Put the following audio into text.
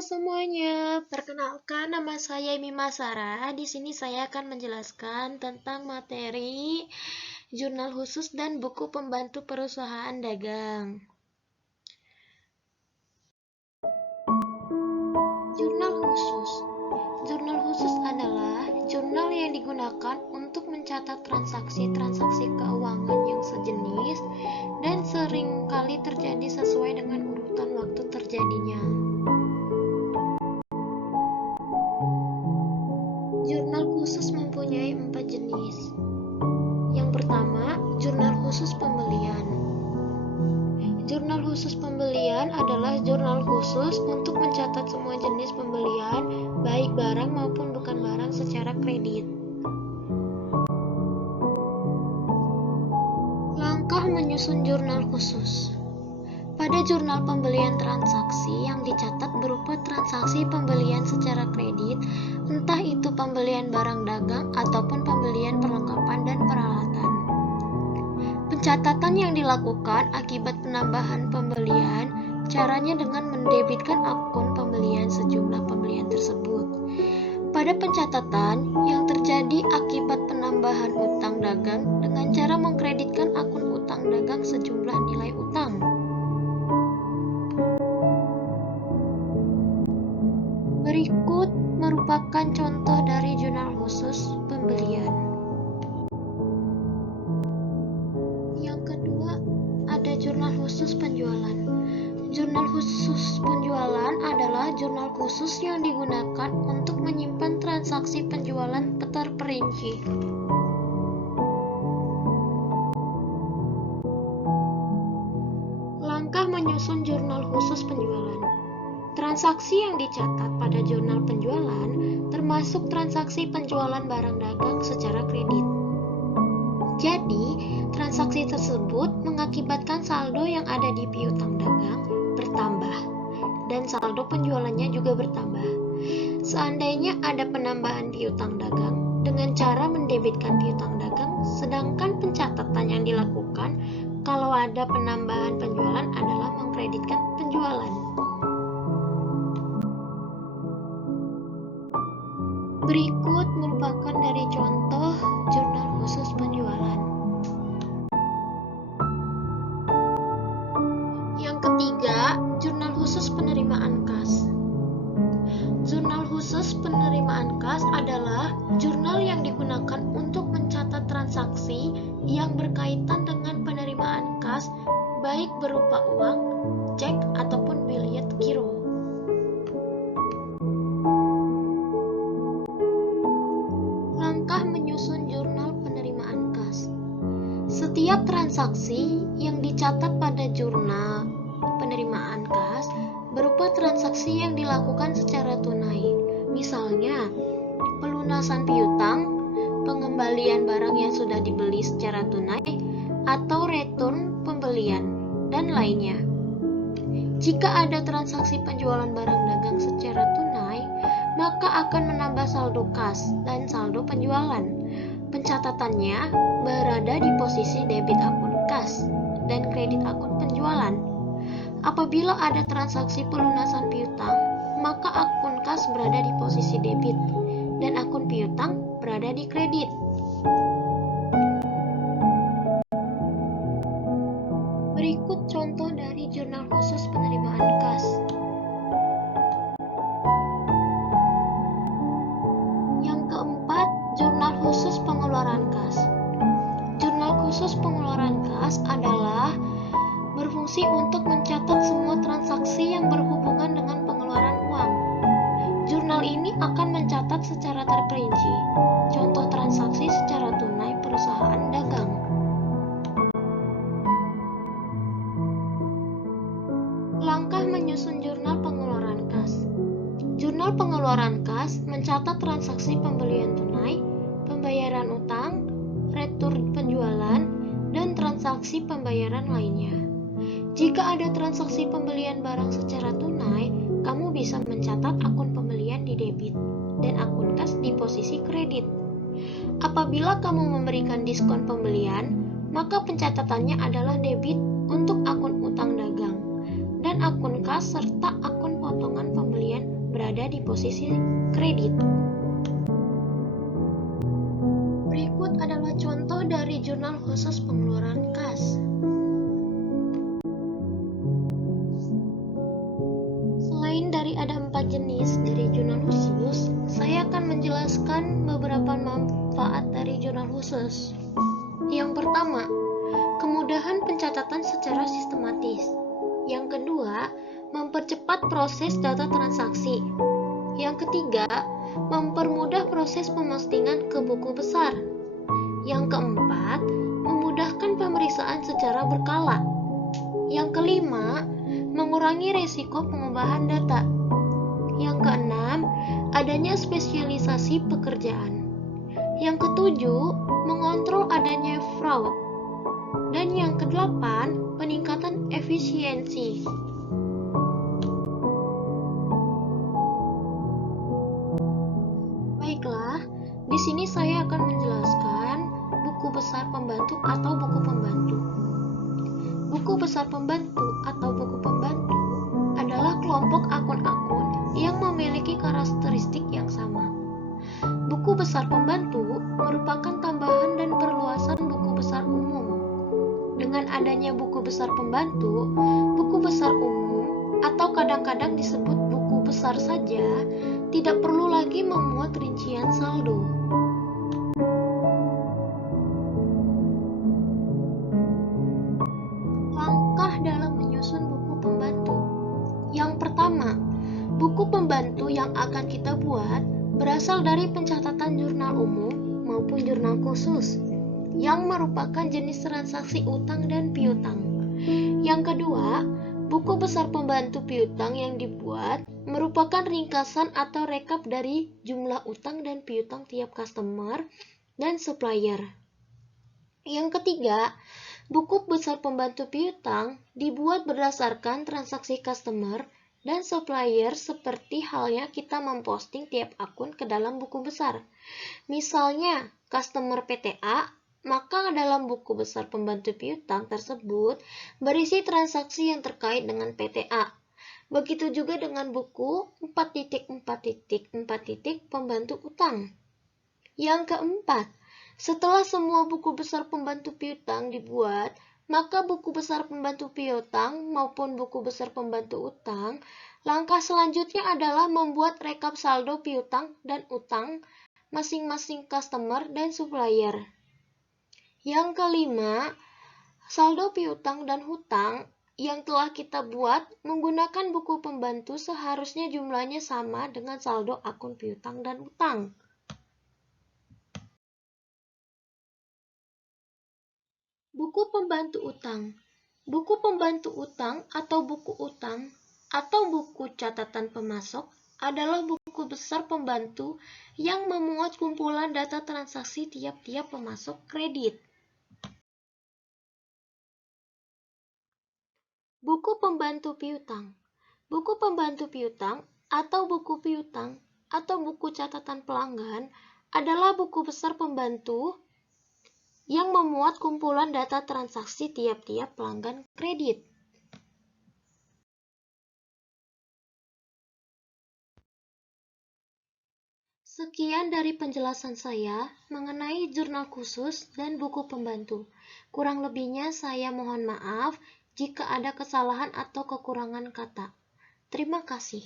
semuanya, perkenalkan nama saya Mima Sarah. Di sini saya akan menjelaskan tentang materi jurnal khusus dan buku pembantu perusahaan dagang. Jurnal khusus. Jurnal khusus adalah jurnal yang digunakan untuk mencatat transaksi-transaksi keuangan yang sejenis dan seringkali terjadi sesuai dengan urutan waktu terjadinya. Jurnal khusus mempunyai 4 jenis. Yang pertama, jurnal khusus pembelian. Jurnal khusus pembelian adalah jurnal khusus untuk mencatat semua jenis pembelian, baik barang maupun bukan barang secara kredit. Langkah menyusun jurnal khusus. Pada jurnal pembelian transaksi yang dicatat berupa transaksi pembelian secara kredit, entah itu pembelian barang dagang ataupun pembelian perlengkapan dan peralatan. Pencatatan yang dilakukan akibat penambahan pembelian, caranya dengan mendebitkan akun pembelian sejumlah pembelian tersebut. Pada pencatatan yang terjadi akibat penambahan utang dagang dengan cara mengkreditkan akun utang dagang sejumlah nilai utang. Berikut merupakan contoh dari jurnal khusus pembelian. Yang kedua, ada jurnal khusus penjualan. Jurnal khusus penjualan adalah jurnal khusus yang digunakan untuk menyimpan transaksi penjualan terperinci. Langkah menyusun jurnal khusus penjualan. Transaksi yang dicatat pada jurnal penjualan termasuk transaksi penjualan barang dagang secara kredit. Jadi, transaksi tersebut mengakibatkan saldo yang ada di piutang dagang bertambah dan saldo penjualannya juga bertambah. Seandainya ada penambahan piutang dagang dengan cara mendebitkan piutang dagang, sedangkan pencatatan yang dilakukan kalau ada penambahan penjualan adalah mengkreditkan penjualan. Berikut merupakan dari contoh jurnal khusus penjualan. Yang ketiga, jurnal khusus penerimaan kas. Jurnal khusus penerimaan kas adalah jurnal yang digunakan untuk mencatat transaksi yang berkaitan dengan penerimaan kas, baik berupa uang, cek, ataupun biliet giro. Langkah menyusun jurnal penerimaan kas. Setiap transaksi yang dicatat pada jurnal penerimaan kas berupa transaksi yang dilakukan secara tunai. Misalnya, pelunasan piutang, pengembalian barang yang sudah dibeli secara tunai, atau return pembelian, dan lainnya. Jika ada transaksi penjualan barang dagang secara tunai, maka akan menambah saldo kas dan saldo penjualan. Pencatatannya berada di posisi debit akun kas dan kredit akun penjualan. Apabila ada transaksi pelunasan piutang, maka akun kas berada di posisi debit dan akun piutang berada di kredit. Berikut contoh dari jurnal khusus penerimaan kas. Yang keempat, jurnal khusus pengeluaran kas. Jurnal khusus pengeluaran kas adalah berfungsi untuk mencatat semua transaksi yang berhubungan dengan pengeluaran uang. Jurnal ini akan mencatat secara terperinci contoh transaksi secara tunai perusahaan dagang. Langkah menyusun jurnal pengeluaran kas. Jurnal pengeluaran kas mencatat transaksi pembelian tunai, pembayaran utang, retur penjualan, dan transaksi pembayaran lainnya. Jika ada transaksi pembelian barang secara tunai, kamu bisa mencatat akun pembelian di debit dan akun kas di posisi kredit. Apabila kamu memberikan diskon pembelian, maka pencatatannya adalah debit untuk akun utang dagang dan akun kas serta akun potongan pembelian berada di posisi kredit. Berikut adalah contoh dari jurnal khusus pengeluaran kas. Selain dari ada 4 jenis dari jurnal khusus, saya akan menjelaskan beberapa manfaat dari jurnal khusus. Yang pertama, kemudahan pencatatan secara sistematis. Yang kedua, mempercepat proses data transaksi. Yang ketiga, mempermudah proses pemostinan ke buku besar. Yang keempat, memudahkan pemeriksaan secara berkala. Yang kelima, mengurangi resiko pengubahan data. Yang keenam, adanya spesialisasi pekerjaan. Yang ketujuh, mengontrol adanya fraud. Dan yang kedelapan, peningkatan efisiensi. Baiklah, di sini saya akan menjelaskan buku besar pembantu atau buku pembantu. Buku besar pembantu atau buku pembantu adalah kelompok akun-akun yang memiliki karakteristik yang sama. Buku besar pembantu merupakan tambahan dan perluasan buku besar umum. Dengan adanya buku besar pembantu, buku besar umum atau kadang-kadang disebut buku besar saja, tidak perlu lagi memuat rincian saldo. Langkah dalam menyusun buku pembantu. Yang pertama, buku pembantu yang akan kita buat berasal dari pencatatan jurnal umum maupun jurnal khusus yang merupakan jenis transaksi utang dan piutang. Yang kedua, buku besar pembantu piutang yang dibuat merupakan ringkasan atau rekap dari jumlah utang dan piutang tiap customer dan supplier. Yang ketiga, buku besar pembantu piutang dibuat berdasarkan transaksi customer dan supplier seperti halnya kita memposting tiap akun ke dalam buku besar. Misalnya, customer PTA, maka dalam buku besar pembantu piutang tersebut berisi transaksi yang terkait dengan PTA. Begitu juga dengan buku 4.4.4. Pembantu utang. Yang keempat, setelah semua buku besar pembantu piutang dibuat, maka buku besar pembantu piutang maupun buku besar pembantu utang, langkah selanjutnya adalah membuat rekap saldo piutang dan utang masing-masing customer dan supplier. Yang kelima, saldo piutang dan hutang yang telah kita buat menggunakan buku pembantu seharusnya jumlahnya sama dengan saldo akun piutang dan hutang. Buku pembantu utang. Buku pembantu utang atau buku utang atau buku catatan pemasok adalah buku besar pembantu yang memuat kumpulan data transaksi tiap-tiap pemasok kredit. Buku pembantu piutang. Buku pembantu piutang atau buku piutang atau buku catatan pelanggan adalah buku besar pembantu yang memuat kumpulan data transaksi tiap-tiap pelanggan kredit. Sekian dari penjelasan saya mengenai jurnal khusus dan buku pembantu. Kurang lebihnya saya mohon maaf jika ada kesalahan atau kekurangan kata. Terima kasih.